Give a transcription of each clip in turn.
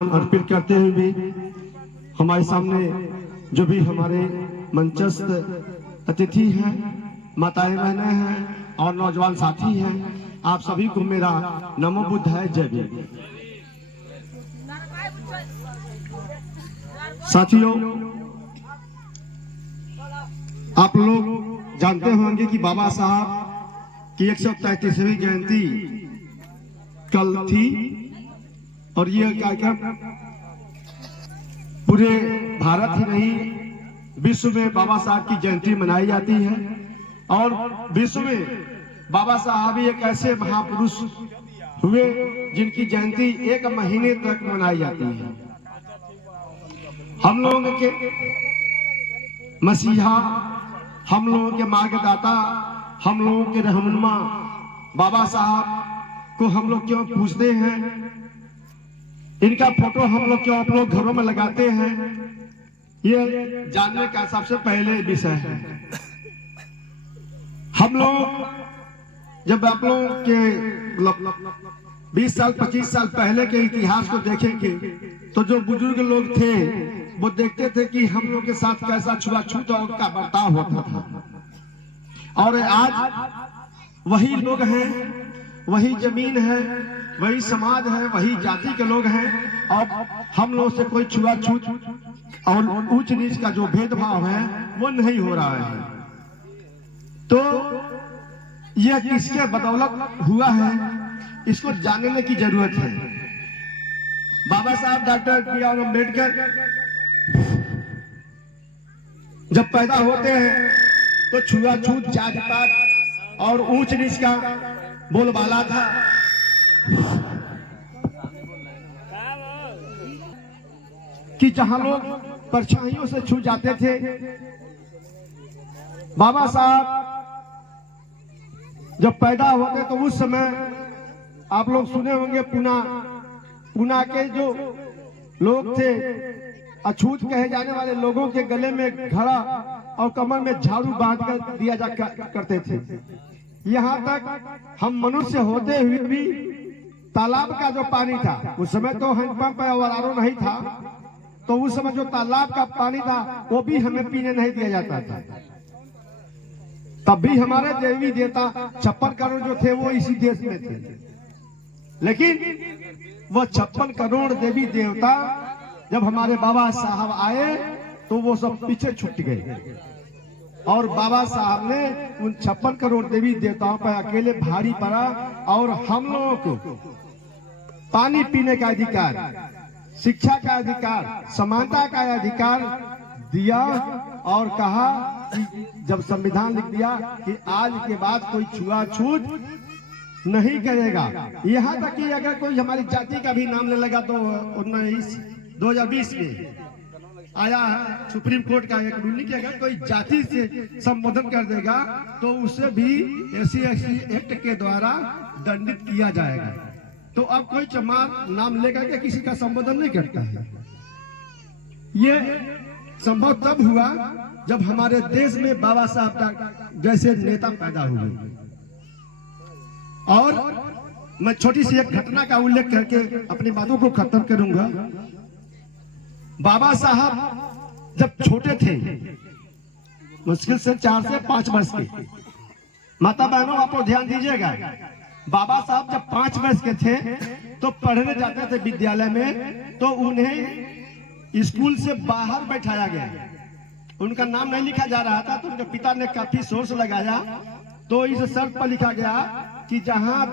अर्पित करते हुए भी हमारे सामने जो भी हमारे मंचस्थ अतिथि हैं, माताएं बहनें हैं और नौजवान साथी हैं, आप सभी को मेरा नमो बुद्धाय जय भीम। साथियों, आप लोग जानते होंगे कि बाबा साहब की 133वीं जयंती कल थी और यह कार्यक्रम पूरे भारत ही नहीं विश्व में बाबा साहब की जयंती मनाई जाती है। और विश्व में बाबा साहब एक ऐसे महापुरुष हुए जिनकी जयंती एक महीने तक मनाई जाती है। हम लोगों के मसीहा, हम लोगों के मार्गदाता, हम लोगों के रहनुमा बाबा साहब को हम लोग क्यों पूछते हैं, इनका फोटो हम लोग क्यों अपने घरों में लगाते हैं, ये जानने का सबसे पहले विषय है। हम लोग जब आप लोगों के 20 साल 25 साल पहले के इतिहास को देखेंगे तो जो बुजुर्ग लोग थे वो देखते थे कि हम लोग के साथ कैसा छुआछूत और उनका बर्ताव होता था। और आज वही लोग हैं, वही जमीन है, वही समाज है, वही जाति के लोग हैं और हम लोग से कोई छुआछूत और ऊंच नीच का जो भेदभाव है वो नहीं हो रहा है। तो यह किसके बदौलत हुआ है, इसको जानने की जरूरत है। बाबा साहब डॉक्टर बी.आर. अम्बेडकर जब पैदा होते हैं तो छुआछूत, जात पात और ऊंच नीच का बोलबाला था। कि जहां लोग परछाइयों से छू जाते थे, बाबा साहब जब पैदा होते तो उस समय आप लोग सुने होंगे पूना के जो लोग थे, अछूत कहे जाने वाले लोगों के गले में घड़ा और कमर में झाड़ू बांध कर दिया जा करते थे। यहाँ तक हम मनुष्य होते हुए भी तालाब का जो पानी था, उस समय तो हैंडपंप और आरओ नहीं था, तो उस समय जो तालाब का पानी था वो भी हमें पीने नहीं दिया जाता था। तब भी हमारे देवी देवता 56 करोड़ जो थे वो इसी देश में थे, लेकिन वो 56 करोड़ देवी देवता जब हमारे बाबा साहब आए तो वो सब पीछे छूट गए और बाबा साहब ने उन 56 करोड़ देवी देवताओं पर अकेले भारी पड़ा और हम लोगों को पानी पीने का अधिकार, शिक्षा का अधिकार, समानता का अधिकार दिया और कहा कि जब संविधान लिख दिया कि आज के बाद कोई छुआछूत नहीं करेगा। यहाँ तक कि अगर कोई हमारी जाति का भी नाम ले लगा तो 2020 में आया है सुप्रीम कोर्ट का एक रूलिंग कि अगर कोई जाति से संबोधन कर देगा तो उसे भी SC/ST एक्ट के द्वारा दंडित किया जाएगा। तो अब कोई चमार नाम लेकर के किसी का संबोधन नहीं करता है। ये संभव तब हुआ जब हमारे देश में बाबा साहब जैसे नेता पैदा हुए। और मैं छोटी सी एक घटना का उल्लेख करके अपनी बातों को खत्म करूंगा। बाबा साहब जब छोटे थे, मुश्किल से 4 से 5 वर्ष के, माता बहनों आप लोग ध्यान दीजिएगा, बाबा साहब जब 5 वर्ष के थे तो पढ़ने जाते थे विद्यालय में, तो उन्हें स्कूल से बाहर बैठाया गया। उनका नाम नहीं लिखा जा रहा था तो उनके पिता ने काफी सोर्स लगाया तो इस शर्त पर लिखा गया कि जहां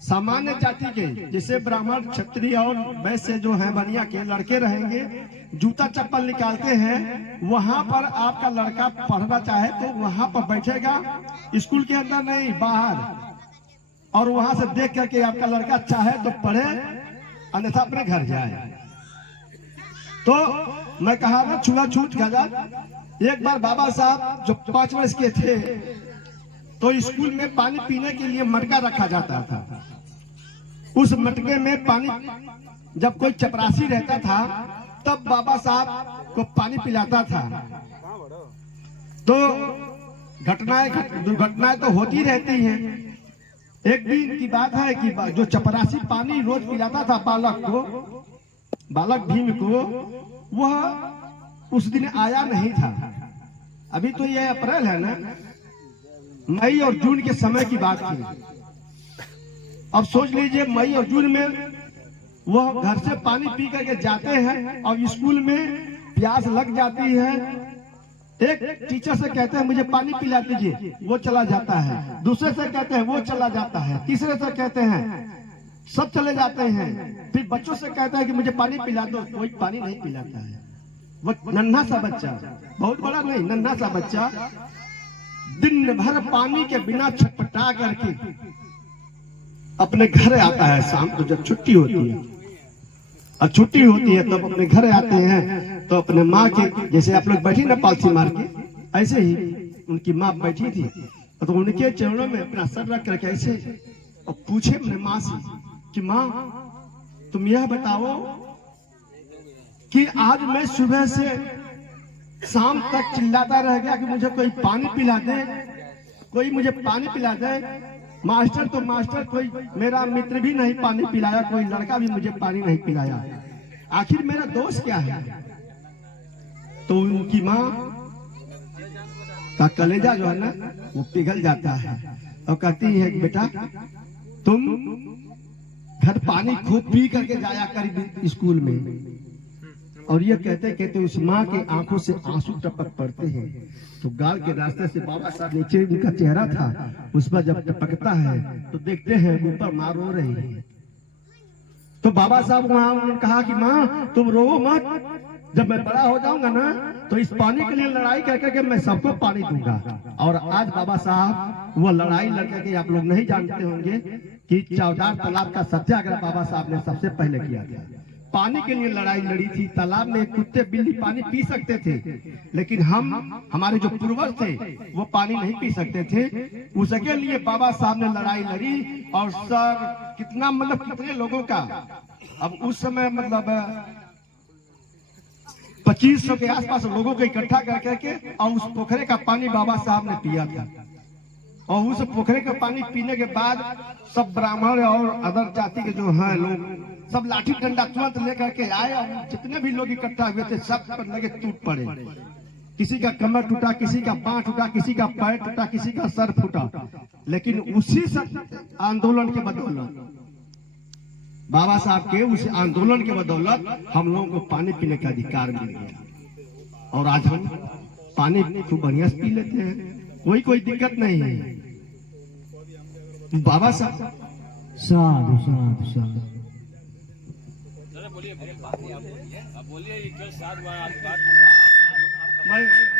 सामान्य जाति के जैसे ब्राह्मण, क्षत्रिय और वैश्य जो है बनिया के लड़के रहेंगे, जूता चप्पल निकालते हैं, वहां पर आपका लड़का पढ़ना चाहे तो वहां पर बैठेगा, स्कूल के अंदर नहीं बाहर, और वहां से देख करके आपका लड़का चाहे तो पढ़े अन्यथा अपने घर जाए। तो मैं कहा ना छुआछूत गलत। एक बार बाबा साहब जब 5 वर्ष के थे तो स्कूल में पानी पीने के लिए मटका रखा जाता था। उस मटके में पानी जब कोई चपरासी रहता था तब बाबा साहब को पानी पिलाता था। तो दुर्घटनाएं तो होती रहती हैं। एक दिन की बात है कि जो चपरासी पानी रोज पिलाता था बालक को, बालक भीम को वह उस दिन आया नहीं था। अभी तो ये अप्रैल है ना, मई और जून के समय की बात थी। अब सोच लीजिए मई और जून में वह घर से पानी पी करके जाते हैं और स्कूल में प्यास लग जाती है। एक टीचर से कहते हैं मुझे पानी पिला दीजिए, वो चला जाता है। दूसरे से कहते हैं वो चला जाता है। तीसरे से कहते हैं, सब चले जाते हैं। फिर बच्चों से कहता है कि मुझे पानी पिला दो, कोई पानी नहीं पिलाता है। वो नन्हा सा बच्चा, बहुत बड़ा नहीं, नन्हा सा बच्चा दिन भर पानी के बिना छटपटा करके अपने घर आता है। शाम को जब छुट्टी होती है और छुट्टी होती है तब अपने घर आते हैं तो अपने माँ के, जैसे आप लोग बैठी ना पालथी मार के, ऐसे ही उनकी माँ बैठी थी तो उनके चरणों में अपना सर रख करके ऐसे और पूछे अपने माँ से कि माँ तुम यह बताओ कि आज मैं सुबह से शाम तक चिल्लाता रह गया कि मुझे कोई पानी पिला दे, कोई मुझे पानी पिला दे। मास्टर तो मास्टर, कोई मेरा मित्र भी नहीं पानी पिलाया, कोई लड़का भी मुझे पानी नहीं पिलाया, आखिर मेरा दोष क्या है। तो उनकी माँ का कलेजा जो है ना वो पिघल जाता है और कहती है कि बेटा तुम घर पानी खूब पी करके जाया कर स्कूल में। और ये कहते कहते उस माँ के आंखों से आंसू टपक पड़ते हैं। तो गाल के रास्ते से बाबा साहब, नीचे उनका चेहरा था, उस पर जब टपकता है तो देखते हैं ऊपर माँ रो रही है। तो बाबा साहब वहां उन्होंने कहा कि माँ तुम रो मत, जब मैं बड़ा हो जाऊंगा ना तो इस पानी के लिए लड़ाई करके के मैं सबको पानी दूंगा। और आज बाबा साहब वो लड़ाई लड़के के आप लोग नहीं जानते होंगे कि चौदार तालाब का सत्याग्रह बाबा साहब ने सबसे पहले किया था। पानी के लिए लड़ाई लड़ी थी। तालाब में कुत्ते बिल्ली पानी पी सकते थे, लेकिन हमारे जो पूर्वज थे वो पानी नहीं पी सकते थे। उसके लिए बाबा साहब ने लड़ाई लड़ी। और सर कितना, मतलब कितने लोगों का, अब उस समय मतलब 2500 के आसपास लोगों को इकट्ठा कर करके और उस पोखरे का पानी बाबा साहब ने पिया था। और उस पोखरे का पानी पीने के बाद सब ब्राह्मण और अदर जाति के जो हैं लोग सब लाठी डंडा तुरंत लेकर के आए और जितने भी लोग इकट्ठा हुए थे सब पर लगे टूट पड़े। किसी का कमर टूटा, किसी का पांव टूटा, किसी का पैर टूटा, किसी का सर फूटा। लेकिन उसी आंदोलन के बदौलत, बाबा साहब के उस आंदोलन के बदौलत हम लोगों को पानी पीने का अधिकार मिल गया। और आज हम पानी खूब बढ़िया से पी लेते हैं, कोई दिक्कत नहीं है। बाबा साहब साधु साधु साधु। बोलिए बोलिए, बोलिए,